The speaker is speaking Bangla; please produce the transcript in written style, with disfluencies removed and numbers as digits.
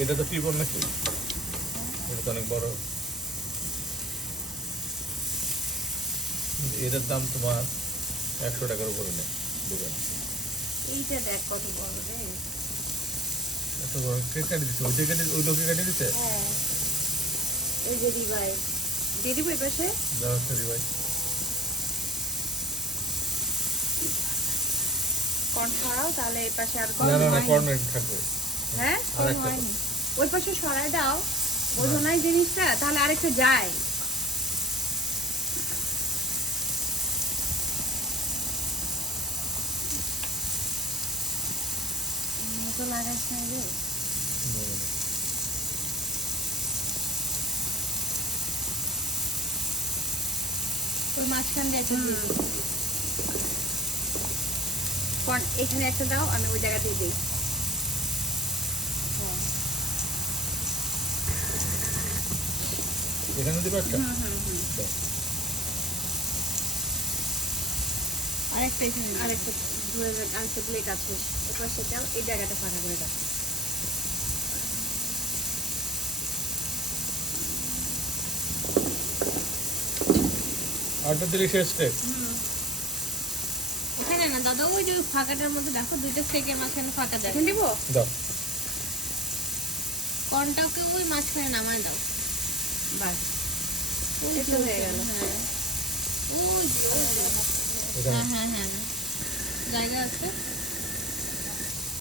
এটা তো টিপন নাকি? এটা তো অনেক বড়। এটার দাম তোমার 100 টাকার উপরে নেই দোকানে। এইটা দেখ কত বড় রে। এত বড় কে কাটি দিছে? ওই লোকে কাটি দিছে? হ্যাঁ এই যে রিভাই দিয়ে দিব এই পাশে। দাও সরি ভাই। কর্ন ছাড়াও তাহলে এই পাশে আর না না না, কর্নার থাকবে। হ্যাঁ আরেকটা ওই পাশে সরাই দাও। বোঝো নাই জিনিসটা, তাহলে আরেকটা যায়। তো লাগাস নাই রে। ওই মাঝখান দিয়ে একটা দিয়ে দিই। কর্ন এখানে একটা দাও, আমি ওই জায়গা দিয়ে দিই। এখানে দিবা একটা? দাও। আরেকটা এখানে আরেকটা প্লেট আছে ওপার সেটাও এই জায়গাটা ফাঁকা করে দাও। আরেকটা দিলে শেষ স্টেপ। এখানে না দাদা, ওই যে ফাঁকাটার মধ্যে দেখো দুইটা স্টেকের মাঝখানে ফাঁকা যায়। এখন দিব দাও। কর্নটাকে ওই মাঝখানে নামায় দাও। বাস ওই এটা হয়ে গেল। হ্যাঁ ওই যে, এখানে হ্যাঁ জায়গা আছে।